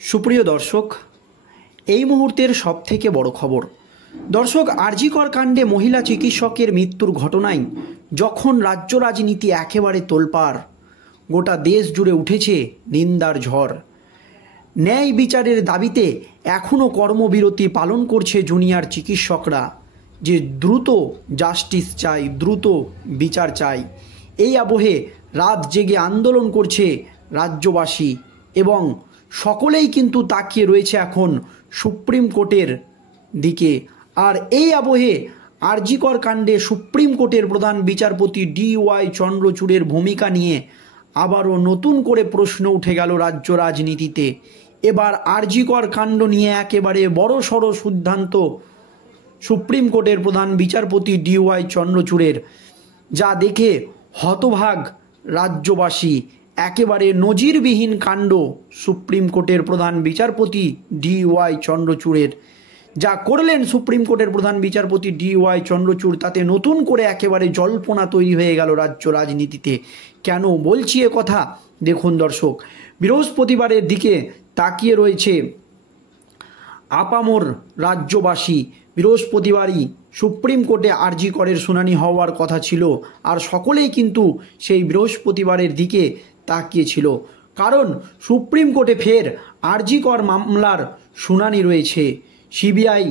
সুপ্রিয় দর্শক, এই মুহূর্তের সবথেকে বড় খবর। দর্শক, আরজি কর কাণ্ডে মহিলা চিকিৎসকের মৃত্যুর ঘটনায় যখন রাজ্য রাজনীতি একেবারে তোলপাড়, গোটা দেশ জুড়ে উঠেছে নিন্দার ঝড়। ন্যায় বিচারের দাবিতে এখনও কর্মবিরতি পালন করছে জুনিয়র চিকিৎসকরা, যে দ্রুত জাস্টিস চাই, দ্রুত বিচার চাই। এই আবহে রাত জেগে আন্দোলন করছে রাজ্যবাসী এবং সকলেই কিন্তু তাকিয়ে রয়েছে এখন সুপ্রিম কোর্টের দিকে। আর এই আবহে আরজি কর কাণ্ডে সুপ্রিম কোর্টের প্রধান বিচারপতি DY চন্দ্রচূড়ের ভূমিকা নিয়ে আবারও নতুন করে প্রশ্ন উঠে গেল রাজ্য রাজনীতিতে। এবার আরজি কর কাণ্ড নিয়ে একেবারে বড়সড় সিদ্ধান্ত সুপ্রিম কোর্টের প্রধান বিচারপতি DY চন্দ্রচূড়ের, যা দেখে হতভাগ রাজ্যবাসী। একেবারে নজিরবিহীন কাণ্ড সুপ্রিম কোর্টের প্রধান বিচারপতি DY চন্দ্রচূড়ের, যা করলেন সুপ্রিম কোর্টের প্রধান বিচারপতি DY চন্দ্রচূড়, তাতে নতুন করে একেবারে জল্পনা তৈরি হয়ে গেল রাজ্য রাজনীতিতে। কেন বলছি এ কথা? দেখুন দর্শক, বৃহস্পতিবারের দিকে তাকিয়ে রয়েছে আপামর রাজ্যবাসী। বৃহস্পতিবারই সুপ্রিম কোর্টে আরজি করের শুনানি হওয়ার কথা ছিল, আর সকলেই কিন্তু সেই বৃহস্পতিবারের দিকে তাকিয়েছিল, কারণ সুপ্রিম কোর্টে ফের আরজি কর মামলার শুনানি রয়েছে। CBI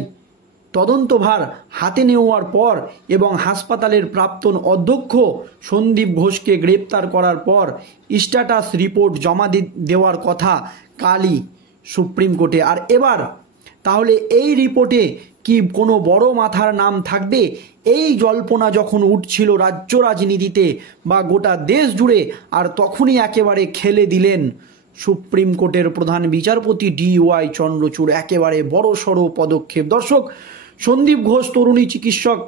তদন্তভার হাতে নেওয়ার পর এবং হাসপাতালের প্রাক্তন অধ্যক্ষ সন্দীপ ঘোষকে গ্রেপ্তার করার পর স্ট্যাটাস রিপোর্ট জমা দেওয়ার কথা কালই সুপ্রিম কোর্টে। আর এবার তাহলে এই রিপোর্টে কি কোনো বড় মাথার নাম থাকবে? এই জল্পনা যখন উঠছিল রাজ্য রাজনীতিতে বা গোটা দেশ জুড়ে, আর তখনই একেবারে খেলে দিলেন সুপ্রিম কোর্টের প্রধান বিচারপতি DY চন্দ্রচূড় একেবারে বড়সড় পদক্ষেপ। দর্শক, সন্দীপ ঘোষ তরুণী চিকিৎসক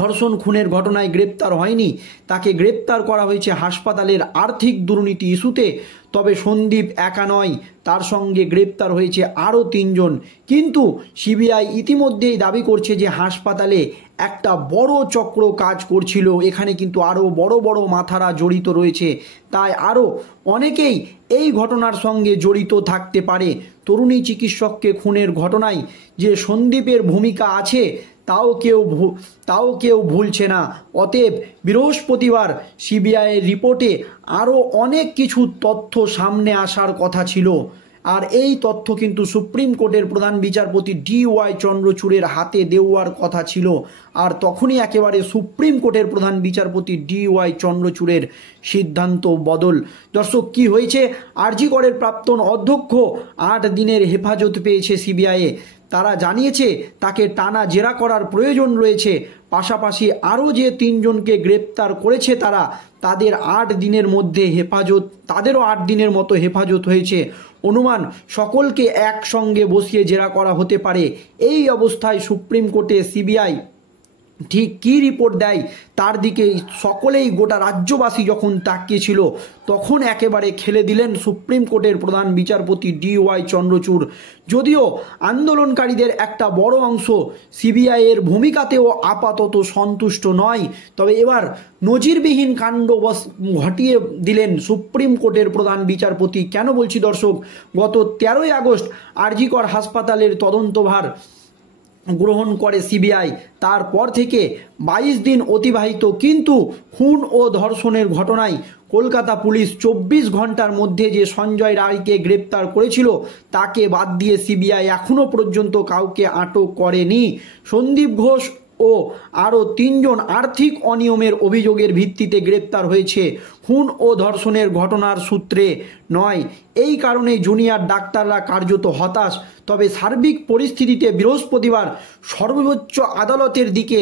ধর্ষণ খুনের ঘটনায় গ্রেপ্তার হয়নি, তাকে গ্রেপ্তার করা হয়েছে হাসপাতালের আর্থিক দুর্নীতি ইস্যুতে। তবে সন্দীপ একা নয়, তার সঙ্গে গ্রেপ্তার হয়েছে আরও 3 জন। কিন্তু CBI ইতিমধ্যেই দাবি করছে যে হাসপাতালে একটা বড় চক্র কাজ করছিল, এখানে কিন্তু আরও বড় বড় মাথারা জড়িত রয়েছে, তাই আরও অনেকেই এই ঘটনার সঙ্গে জড়িত থাকতে পারে। তরুণী চিকিৎসককে খুনের ঘটনায় যে সন্দীপের ভূমিকা আছে তাও কেউ ভুলছে না। অতএব বৃহস্পতিবার CBI এর রিপোর্টে আরও অনেক কিছু তথ্য সামনে আসার কথা ছিল, আর এই তথ্য কিন্তু সুপ্রিম কোর্টের প্রধান বিচারপতি DY চন্দ্রচূড়ের হাতে দেওয়ার কথা ছিল। আর তখনই একেবারে সুপ্রিম কোর্টের প্রধান বিচারপতি DY চন্দ্রচূড়ের সিদ্ধান্ত বদল। দর্শক, কি হয়েছে? আরজি করের প্রাক্তন অধ্যক্ষ 8 দিনের হেফাজত পেয়েছে CBI। তারা জানিয়েছে তাকে টানা জেরা করার প্রয়োজন রয়েছে। পাশাপাশি আরও যে 3 জনকে গ্রেপ্তার করেছে তাদের 8 দিনের মধ্যে হেফাজত, তাদেরও 8 দিনের মতো হেফাজত হয়েছে। অনুমান সকলকে একসঙ্গে বসিয়ে জেরা করা হতে পারে। এই অবস্থায় সুপ্রিম কোর্টে CBI ঠিক কী রিপোর্ট দেয় তার দিকে সকলেই, গোটা রাজ্যবাসী যখন তাকিয়েছিল, তখন একেবারে খেলে দিলেন সুপ্রিম কোর্টের প্রধান বিচারপতি DY চন্দ্রচূড়। যদিও আন্দোলনকারীদের একটা বড় অংশ CBI এর ভূমিকাতেও আপাতত সন্তুষ্ট নয়, তবে এবার নজিরবিহীন কাণ্ড ঘটিয়ে দিলেন সুপ্রিম কোর্টের প্রধান বিচারপতি। কেন বলছি দর্শক? গত 13ই আগস্ট আরজি কর হাসপাতালের তদন্তভার গ্রহণ করে CBI। তারপর থেকে 22 দিন অতিবাহিত, কিন্তু খুন ও ধর্ষণের ঘটনায় কলকাতা পুলিশ 24 ঘন্টার মধ্যে যে সঞ্জয় রায়কে গ্রেপ্তার করেছিল তাকে বাদ দিয়ে CBI এখনও পর্যন্ত কাউকে আটক করেনি। সন্দীপ ঘোষ ও আরও 3 জন আর্থিক অনিয়মের অভিযোগের ভিত্তিতে গ্রেপ্তার হয়েছে, খুন ও ধর্ষণের ঘটনার সূত্রে নয়। এই কারণে জুনিয়র ডাক্তাররা কার্যত হতাশ। তবে সার্বিক পরিস্থিতিতে বৃহস্পতিবার সর্বোচ্চ আদালতের দিকে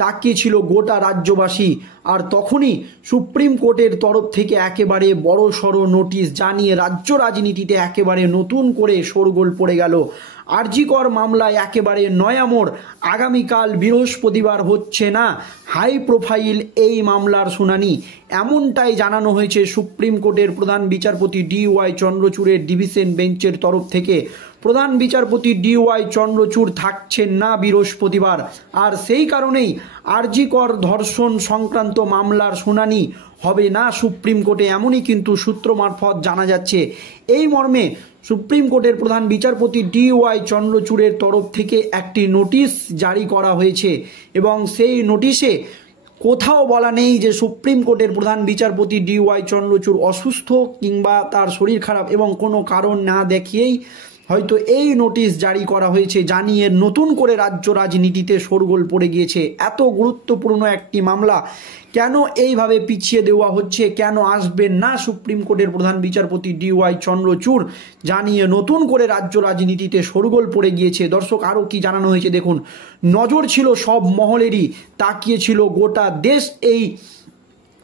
তাকিয়েছিল গোটা রাজ্যবাসী। আর তখনই সুপ্রিম কোর্টের তরফ থেকে একেবারে বড় সড় নোটিশ জানিয়ে রাজ্য রাজনীতিতে একেবারে নতুন করে শোরগোল পড়ে গেল। আরজি কর মামলায় একেবারে নয়া মোড়। আগামীকাল বৃহস্পতিবার হচ্ছে না হাই প্রোফাইল এই মামলার শুনানি, এমনটাই জানানো হয়েছে সুপ্রিম কোর্টের প্রধান বিচারপতি DY চন্দ্রচূড়ের ডিভিশন বেঞ্চের তরফ থেকে। প্রধান বিচারপতি DY চন্দ্রচূড় থাকছেন না বৃহস্পতিবার, আর সেই কারণেই আরজি কর ধর্ষণ সংক্রান্ত মামলার শুনানি হবে না সুপ্রিম কোর্টে, এমনই কিন্তু সূত্র মারফত জানা যাচ্ছে। এই মর্মে সুপ্রিম কোর্টের প্রধান বিচারপতি DY চন্দ্রচূড়ের তরফ থেকে একটি নোটিশ জারি করা হয়েছে এবং সেই নোটিশে কোথাও বলা নেই যে সুপ্রিম কোর্টের প্রধান বিচারপতি DY চন্দ্রচূড় অসুস্থ কিংবা তার শরীর খারাপ এবং কোনো কারণ না দেখিয়েই হয়তো এই নোটিশ জারি করা হয়েছে, জানিয়ে নতুন করে রাজ্য রাজনীতিতে শোরগোল পড়ে গিয়েছে। এত গুরুত্বপূর্ণ একটি মামলা কেন এইভাবে পিছিয়ে দেওয়া হচ্ছে, কেন আসবেন না সুপ্রিম কোর্টের প্রধান বিচারপতি DY চন্দ্রচূড়, জানিয়ে নতুন করে রাজ্য রাজনীতিতে শোরগোল পড়ে গিয়েছে। দর্শক, আরও কি জানানো হয়েছে দেখুন। নজর ছিল সব মহলেরই, তাকিয়েছিল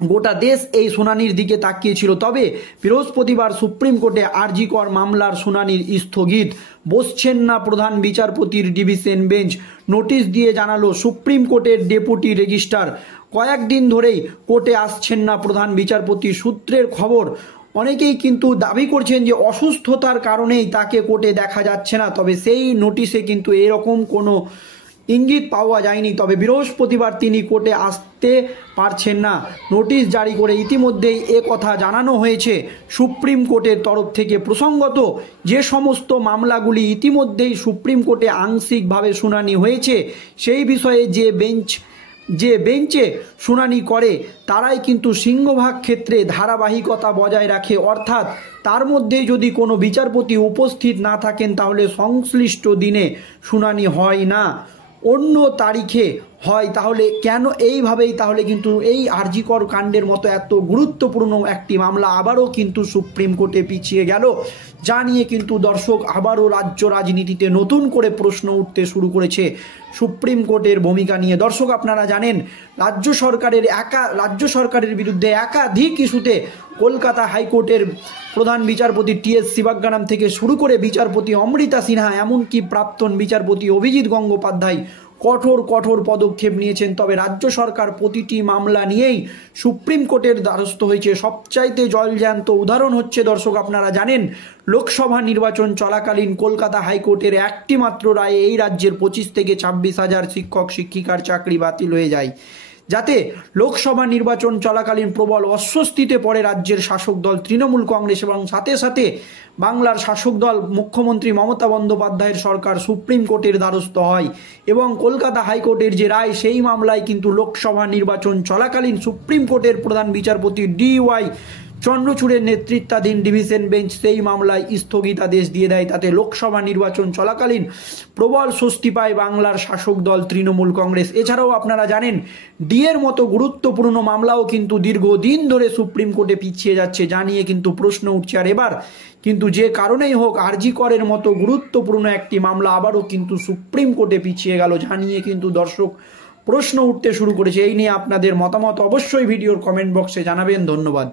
গোটা দেশ এই শুনানির দিকে তাকিয়েছিল। তবে বৃহস্পতিবার সুপ্রিম কোর্টে আরজি কর মামলার শুনানির স্থগিত, বসছেন না প্রধান বিচারপতির ডিভিশন বেঞ্চ। নোটিশ দিয়ে জানালো সুপ্রিম কোর্টের ডেপুটি রেজিস্ট্রার, কয়েকদিন ধরেই কোর্টে আসছেন না প্রধান বিচারপতি। সূত্রের খবর, অনেকেই কিন্তু দাবি করছেন যে অসুস্থতার কারণেই তাকে কোর্টে দেখা যাচ্ছে না, তবে সেই নোটিশে কিন্তু এরকম কোনো ইঙ্গিত পাওয়া যায়নি। তবে বৃহস্পতিবার তিনি কোর্টে আসতে পারছেন না। নোটিশ জারি করে ইতিমধ্যেই কথা জানানো হয়েছে সুপ্রিম কোর্টের তরফ থেকে। প্রসঙ্গত, যে সমস্ত মামলাগুলি ইতিমধ্যেই সুপ্রিম কোর্টে আংশিকভাবে শুনানি হয়েছে, সেই বিষয়ে যে বেঞ্চে শুনানি করে তারাই কিন্তু সিংহভাগ ক্ষেত্রে ধারাবাহিকতা বজায় রাখে, অর্থাৎ তার মধ্যে যদি কোনো বিচারপতি উপস্থিত না থাকেন তাহলে সংশ্লিষ্ট দিনে শুনানি হয় না, অন্য তারিখে হয়। তাহলে কেন এইভাবেই তাহলে কিন্তু এই আরজি কর কাণ্ডের মতো এত গুরুত্বপূর্ণ একটি মামলা আবারও কিন্তু সুপ্রিম কোর্টে পিছিয়ে গেল, জানিয়ে কিন্তু দর্শক আবারও রাজ্য রাজনীতিতে নতুন করে প্রশ্ন উঠতে শুরু করেছে সুপ্রিম কোর্টের ভূমিকা নিয়ে। দর্শক, আপনারা জানেন রাজ্য সরকারের বিরুদ্ধে একাধিক ইস্যুতে কলকাতা হাইকোর্টের প্রধান বিচারপতি TS শিবাজ্ঞানাম থেকে শুরু করে বিচারপতি অমৃতা সিনহা, এমনকি প্রাক্তন বিচারপতি অভিজিৎ গঙ্গোপাধ্যায় কঠোর পদক্ষেপ নিয়েছেন। তবে রাজ্য সরকার প্রতিটি মামলা নিয়েই সুপ্রিম কোর্টের দ্বারস্থ হয়েছে। সবচাইতে জলজ্যান্ত উদাহরণ হচ্ছে, দর্শক আপনারা জানেন, লোকসভা নির্বাচন চলাকালীন কলকাতা হাইকোর্টের একটি মাত্র রায়ে এই রাজ্যের 25 থেকে 26 হাজার শিক্ষক শিক্ষিকার চাকরি বাতিল হয়ে যায়। যাতে লোকসভা নির্বাচন চলাকালীন প্রবল অস্বস্তিতে পড়ে রাজ্যের শাসক দল তৃণমূল কংগ্রেস এবং সাথে সাথে বাংলার শাসক দল মুখ্যমন্ত্রী মমতা বন্দ্যোপাধ্যায়ের সরকার সুপ্রিম কোর্টের দ্বারস্থ হয় এবং কলকাতা হাইকোর্টের যে রায়, সেই মামলায় কিন্তু লোকসভা নির্বাচন চলাকালীন সুপ্রিম কোর্টের প্রধান বিচারপতি DY চন্দ্রচূড়ের নেতৃত্বাধীন ডিভিশন বেঞ্চ সেই মামলায় স্থগিতাদেশ দিয়ে দেয়। তাতে লোকসভা নির্বাচন চলাকালীন প্রবল স্বস্তি পায় বাংলার শাসক দল তৃণমূল কংগ্রেস। এছাড়াও আপনারা জানেন, ডিএর মতো গুরুত্বপূর্ণ মামলাও কিন্তু দীর্ঘদিন ধরে সুপ্রিম কোর্টে পিছিয়ে যাচ্ছে, জানিয়ে কিন্তু প্রশ্ন উঠছে। আর এবার কিন্তু যে কারণেই হোক আরজি করের মতো গুরুত্বপূর্ণ একটি মামলা আবারও কিন্তু সুপ্রিম কোর্টে পিছিয়ে গেল, জানিয়ে কিন্তু দর্শক প্রশ্ন উঠতে শুরু করেছে। এই নিয়ে আপনাদের মতামত অবশ্যই ভিডিওর কমেন্ট বক্সে জানাবেন। ধন্যবাদ।